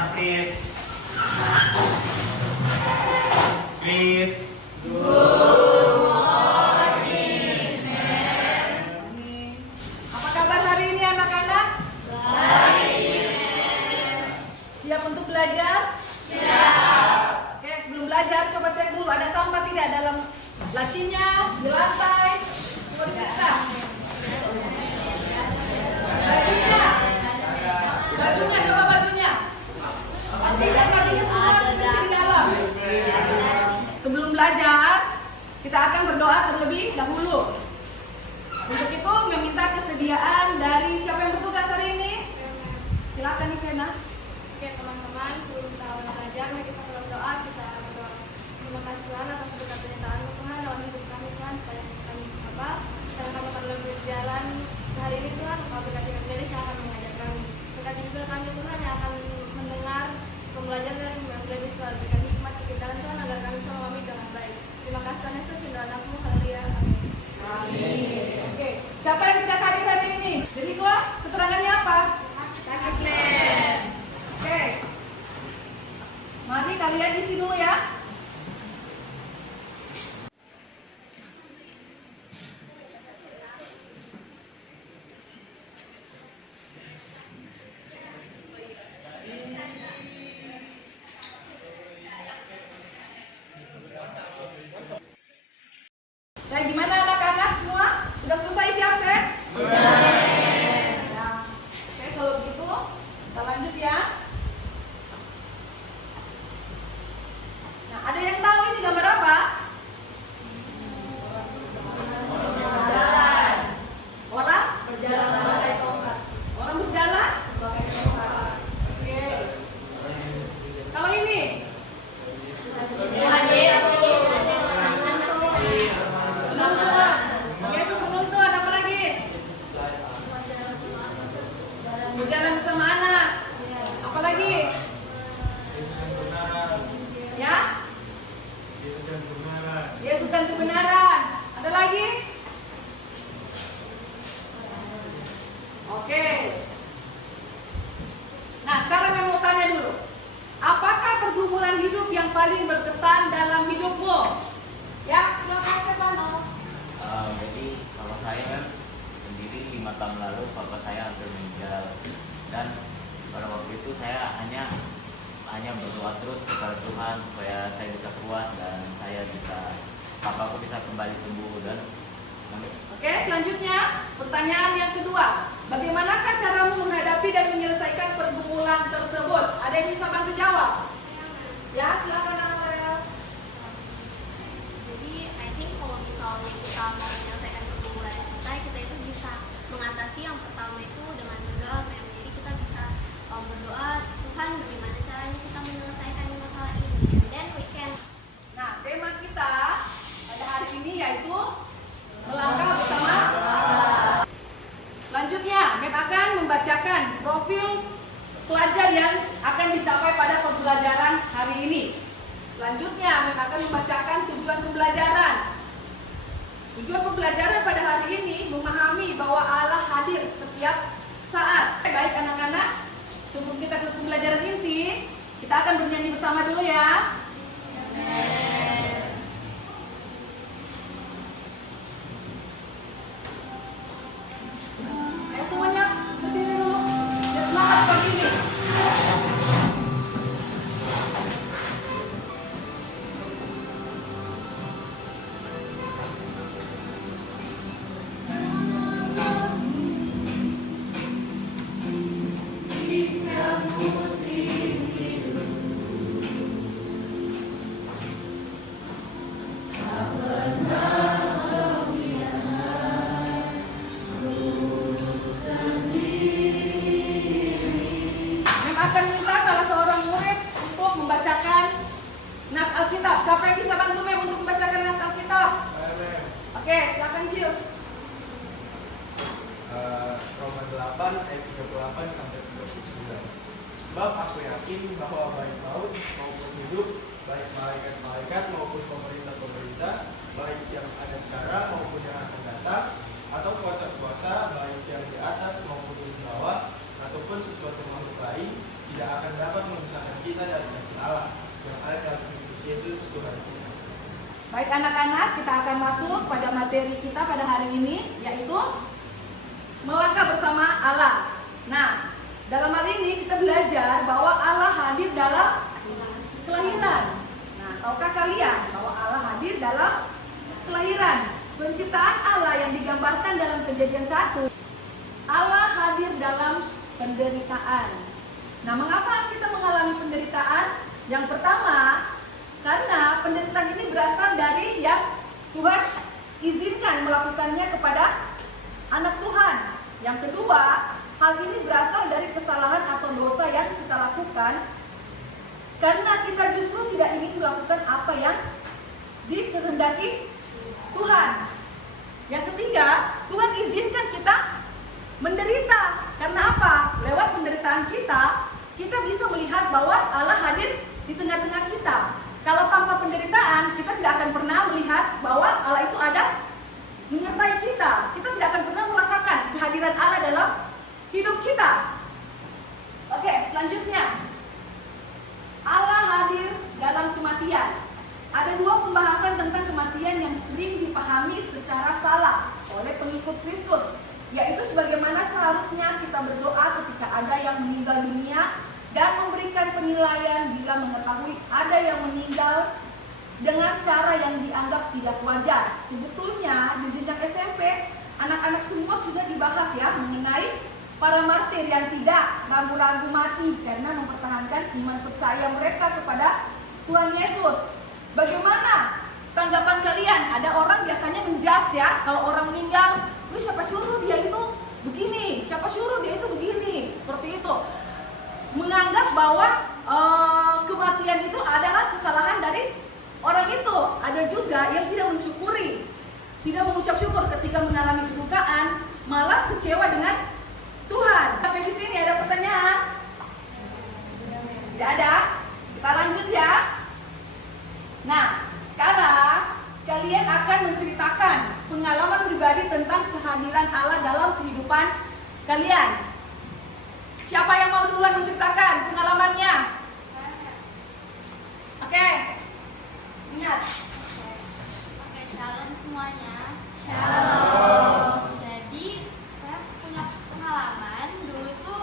Rena, please. Please. Apa kabar hari ini anak-anak? Siap untuk belajar? Siap. Oke, sebelum belajar coba cek dulu ada sampah tidak dalam lacinya, di lantai. Coba diperiksa. Bajunya coba bajunya. Pastikan bajunya semua bersih di dalam. Sebelum belajar, kita akan berdoa terlebih dahulu. Untuk itu meminta kesediaan dari siapa yang bertugas hari ini? Silakan Ivena. Oke teman-teman, sebelum kita awal belajar, mari kita berdoa. Kita berdoa. Terima kasih Tuhan atas berkat penyertaan-Mu Tuhan dalam hidup kami Tuhan, supaya kami sekarang kami akan lebih berjalan hari ini Tuhan. Engkau berkati kami dari yang akan mengajar kami. Berkati juga kami Tuhan yang akan mendengar pembelajaran dan memberi suara berikan hikmat kepikiran Tuhan agar kami semua memahami dengan baik. Terima kasih Tuhan Yesus, in dalam nama-Mu, haleluya. Amin. Oke, siapa yang tidak hadir hari ini? Jadi gua keterangannya apa? Sakit. Oke. Mari kalian isi dulu ya. Nah, gimana anak-anak semua? Sudah selesai isi absen? Sudah. Ya. Oke, kalau begitu kita lanjut ya. Nah, ada yang tahu ini gambar apa? Jalan. Orang? Berjalan pakai tongkat. Orang berjalan? Pakai tongkat. Oke. Kalau ini? Penuntun. Yesus menuntun, apa lagi? Berjalan bersama anak. Apa lagi? Ya? Yesus dan kebenaran. Ada lagi? Oke. Nah, sekarang saya mau tanya dulu. Apakah pergumulan hidup yang paling berkesan dalam hidupmu? Ya, silakan Stefano. Jadi kalau saya kan sendiri 5 tahun lalu papa saya hampir meninggal, dan pada waktu itu saya hanya berdoa terus kepada Tuhan supaya saya bisa kuat dan papaku bisa kembali sembuh. Dan Oke, selanjutnya pertanyaan yang kedua. Bagaimanakah caramu menghadapi dan menyelesaikan pergumulan tersebut? Ada yang bisa bantu jawab? Ya, silakan Aurel. Jadi, I think kalau misalnya kita mau menyelesaikan pergumulan kita itu bisa mengatasi yang pertama itu dengan berdoa. Jadi kita bisa berdoa, Tuhan bagaimana caranya kita menyelesaikan masalah ini, and then we can. Nah, tema kita pada hari ini yaitu melangkah bersama. Selanjutnya, Mem akan membacakan profil pelajar yang akan dicapai pada pembelajaran hari ini. Selanjutnya, Mem akan membacakan tujuan pembelajaran. Tujuan pembelajaran pada hari ini memahami bahwa Allah hadir setiap saat. Baik anak-anak, sebelum kita ke pembelajaran inti, kita akan bernyanyi bersama dulu ya. Ayo semuanya berdiri dulu. Biar semangat pagi ini. Mem akan minta salah seorang murid untuk membacakan nats Alkitab. Siapa yang bisa bantu Mem untuk membacakan nats Alkitab? Oke, silakan Jil. Roma 8 ayat 38 sampai 39. Sebab aku yakin bahwa baik maut maupun hidup, baik malaikat-malaikat maupun pemerintah-pemerintah, baik yang ada sekarang maupun yang akan datang, atau kuasa-kuasa baik yang di atas maupun di bawah, ataupun sesuatu makhluk lain, tidak akan dapat mengusahkan Baik anak-anak, kita akan masuk pada materi kita pada hari ini, yaitu melangkah bersama Allah. Nah, dalam hal ini kita belajar bahwa Allah hadir dalam kelahiran. Nah, tahukah kalian bahwa Allah hadir dalam kelahiran? Penciptaan Allah yang digambarkan dalam Kejadian 1, Allah hadir dalam penderitaan. Nah, mengapa kita mengalami penderitaan? Yang pertama, karena penderitaan ini berasal dari yang Tuhan izinkan melakukannya kepada anak Tuhan. Yang kedua, hal ini berasal dari kesalahan atau dosa yang kita lakukan karena kita justru tidak ingin melakukan apa yang dikehendaki Tuhan. Yang ketiga, Tuhan izinkan kita menderita. Karena apa? Lewat penderitaan kita, kita bisa melihat bahwa Allah hadir di tengah-tengah kita. Kalau tanpa penderitaan, kita tidak akan pernah melihat bahwa Allah itu ada menyertai kita. Kita tidak akan pernah merasakan kehadiran Allah dalam hidup kita. Oke, selanjutnya. Allah hadir dalam kematian. Ada dua pembahasan tentang kematian yang sering dipahami secara salah oleh pengikut Kristus, yaitu sebagaimana seharusnya kita berdoa ketika ada yang meninggal dunia dan memberikan penilaian bila mengetahui ada yang meninggal dengan cara yang dianggap tidak wajar. Sebetulnya di jenjang SMP, anak-anak semua sudah dibahas ya mengenai para martir yang tidak ragu-ragu mati karena mempertahankan iman percaya mereka kepada Tuhan Yesus. Bagaimana tanggapan kalian? Ada orang biasanya menjudge ya, kalau orang meninggal, siapa suruh dia itu begini, siapa suruh dia itu begini, seperti itu. Menganggap bahwa kematian itu adalah kesalahan dari orang itu. Ada juga yang tidak mensyukuri, tidak mengucap syukur ketika mengalami kedukaan, malah kecewa dengan Tuhan. Sampai di sini ada pertanyaan? Tidak ada? Kita lanjut ya. Nah, sekarang kalian akan menceritakan pengalaman pribadi tentang kehadiran Allah dalam kehidupan kalian. Siapa yang mau duluan menceritakan pengalamannya? Oke. Ingat. Oke, shalom semuanya. Shalom. Jadi, saya punya pengalaman dulu itu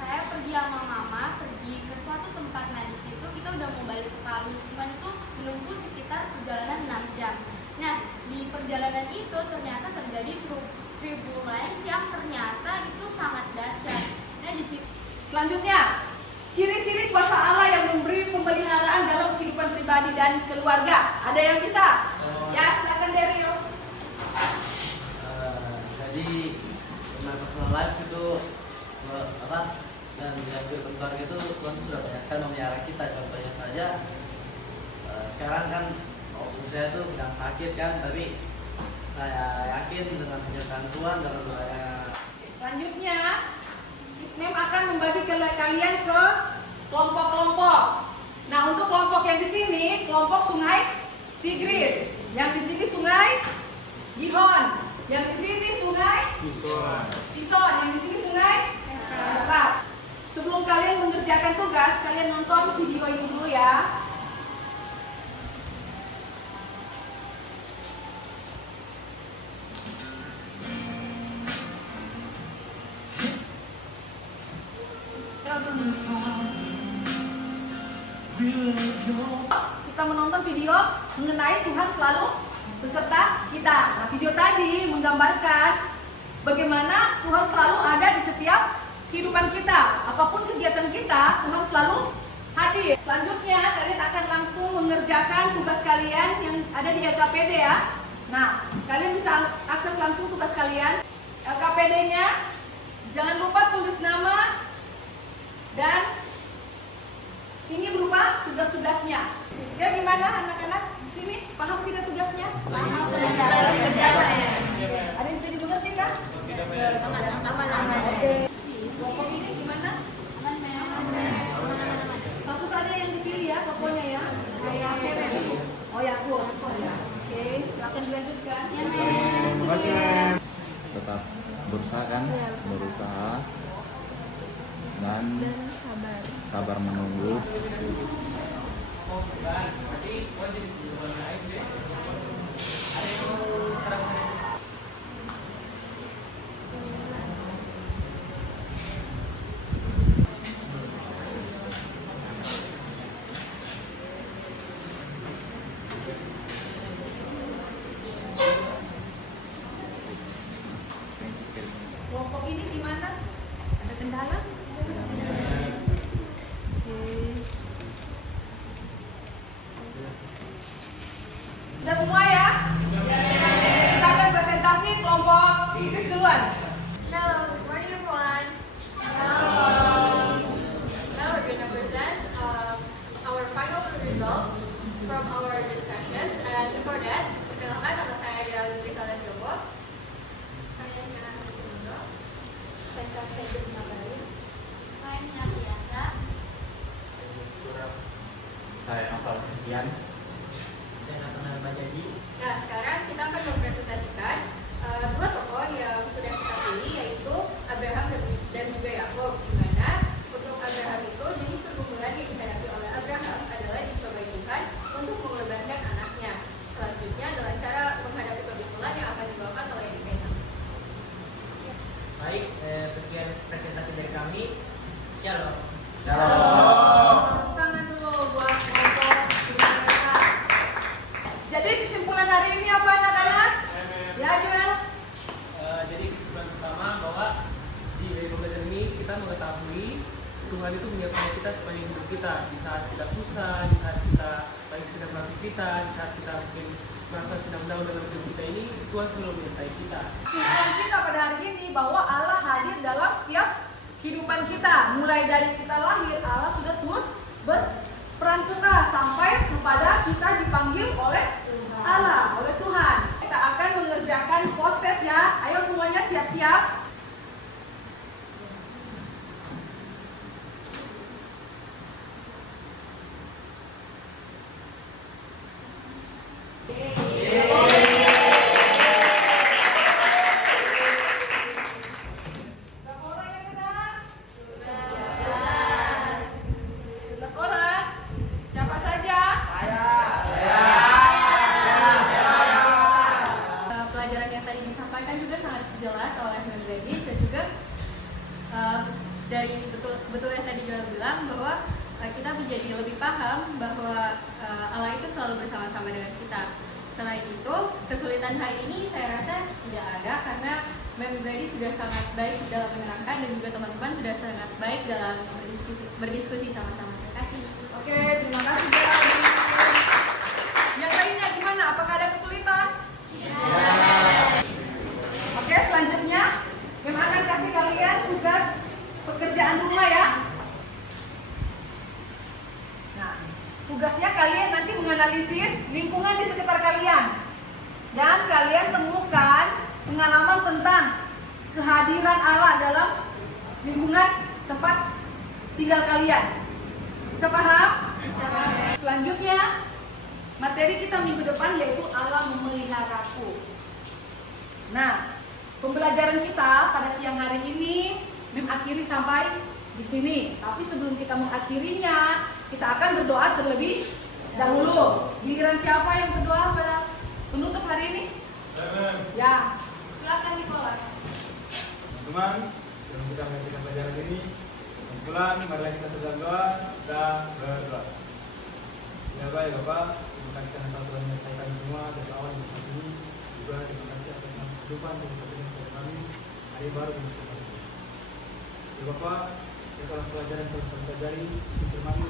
saya pergi sama mama pergi ke suatu tempat. Nah, di situ kita udah mau balik ke Palu. Cuman itu menunggu sekitar perjalanan 6 jam. Nah, di perjalanan itu ternyata terjadi turbulence yang ternyata itu sangat dahsyat. Nah, di situ Selanjutnya, ciri-ciri kuasa Allah yang memberi pemeliharaan dalam kehidupan pribadi dan keluarga. Ada yang bisa? Ya, silakan Daryl. Jadi my personal life itu dan dalam kehidupan keluarga itu Tuhan sudah banyak sekali memelihara kita. Contohnya saja sekarang kan saya tuh sedang sakit kan, tapi saya yakin dengan penyertaan Tuhan dan doanya. Selanjutnya, Mem akan membagi kalian ke kelompok-kelompok. Nah, untuk kelompok yang di sini, kelompok Sungai Tigris. Yang di sini Sungai Gihon. Yang di sini Sungai Pison. Yang di sini Sungai Efrat. Sebelum kalian mengerjakan tugas, kalian nonton video ini dulu ya. Kita menonton video mengenai Tuhan selalu beserta kita. Nah, video tadi menggambarkan bagaimana Tuhan selalu ada di setiap kehidupan kita. Apapun kegiatan kita, Tuhan selalu hadir. Selanjutnya, kalian akan langsung mengerjakan tugas kalian yang ada di LKPD ya. Nah, kalian bisa akses langsung tugas kalian. LKPD-nya, jangan lupa tulis nama dan ini berupa tugas-tugasnya. Ya, gimana anak-anak di sini? Paham tidak tugasnya? paham. Ada yang bisa dimengerti kan? Aman. Oke. Kelompok ini gimana? Aman, Mem. Satu saja yang dipilih ya, tokonya ya. Oh ya, aku. Oke, silakan dilanjutkan. Ya, Mem. Tetap berusaha kan? Berusaha dan sabar menunggu Oh, bukan. Berarti kau jadi sebuah lain deh. Ada yang mau cara mengenai? Kelompok ini gimana? Ada kendala? Sudah semua ya? Kita akan presentasi kelompok kritis duluan. Shalom, good morning everyone. Now we're gonna present our final result from our discussions. And before that, perkenalkan nama saya Geraldine Rizal Jowo. Saya Nana Jowo. Saya Febri Nabari. Saya Nina Biasa. Saya Novel Christian. Saya Nathanael Bajaji. Nah, sekarang kita akan mempresentasikan dua tokoh yang sudah kita pilih, yaitu Abraham dan juga Yakub. Di mana untuk Abraham itu jenis pergumulan yang dihadapi oleh Abraham adalah dicobai Tuhan untuk mengorbankan anaknya. Selanjutnya adalah cara menghadapi pergumulan yang akan dibawakan oleh Elkanah. Baik, sekian presentasi dari kami. Shalom. Tepuk tangan dulu buat kelompok mereka. Jadi kesimpulan hari ini apa anak-anak? Ya Joel. Jadi kesimpulan pertama bahwa dari pembelajaran ini kita mengetahui Tuhan itu menyiapkan kita sepanjang hidup kita. Di saat kita susah, di saat kita baik sedang beraktivitas, di saat kita mungkin merasa sedang down dalam hidup kita ini, Tuhan selalu menyertai kita. Kesimpulan kita pada hari ini bahwa Allah hadir dalam setiap kehidupan kita. Mulai dari kita lahir, Allah sudah turut berperan serta sampai kepada kita dipanggil oleh Allah, oleh Tuhan. Kita akan mengerjakan post test ya. Ayo semuanya siap-siap. Berapa orang yang benar? 11 orang. Siapa saja? Pelajaran yang tadi disampaikan juga sangat jelas oleh Mem Gadis dan juga dari betul yang tadi Joel bilang bahwa kita menjadi lebih paham bahwa Allah itu selalu bersama-sama dengan kita. Selain itu, kesulitan hari ini saya rasa tidak ada karena Mem Gadis sudah sangat baik dalam menerangkan dan juga teman-teman sudah sangat baik dalam berdiskusi sama-sama. Terima kasih. Oke, terima kasih Joel. Yang lainnya gimana? Apakah ada kesulitan? Oke, selanjutnya Mem akan kasih kalian tugas pekerjaan rumah ya. Nah, tugasnya kalian nanti menganalisis lingkungan di sekitar kalian. Dan kalian temukan pengalaman tentang kehadiran Allah dalam lingkungan tempat tinggal kalian. Bisa paham? Selanjutnya, materi kita minggu depan yaitu Allah memeliharaku. Nah, pembelajaran kita pada siang hari ini Mem akhiri sampai di sini. Tapi sebelum kita mengakhirinya, kita akan berdoa terlebih dahulu. Giliran siapa yang berdoa pada penutup hari ini? Ya, silakan Nicholas. Teman-teman, sebelum kita menyelesaikan pelajaran ini, kebetulan marilah kita sedang doa dan berdoa. Ya baik Bapak, terima kasih karena Tuhan menyertai kami semua dari awal hingga saat ini. Juga terima kasih atas nama kehidupan yang diberikan kepada kami hari baru yang bersama. Ya Bapak, ya kalau pelajaran yang kami pelajari, isi firman-Mu,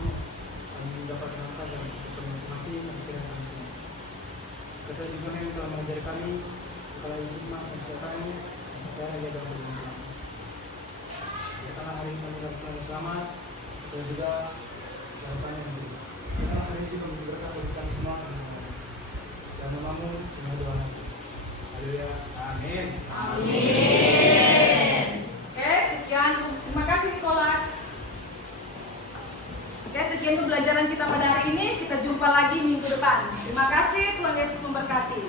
kami dapat menangkap dalam kehidupan masing-masing dan pikiran kami semua. Kata juga yang telah mengajari kami, kalau hikmah dan serta-Mu, supaya ia dapat bermanfaat. Ya karena hari ini kami dapat selamat, dan juga harapan yang baik. Karena hari ini kami berkata bagi kami semua, dan namamu dengan doa nanti. Haleluya. Amin. Amin. Oke, sekian. Terima kasih Nicholas. Oke, sekian pembelajaran kita pada hari ini. Kita jumpa lagi minggu depan. Terima kasih, Tuhan Yesus memberkati.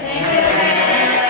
Thank you.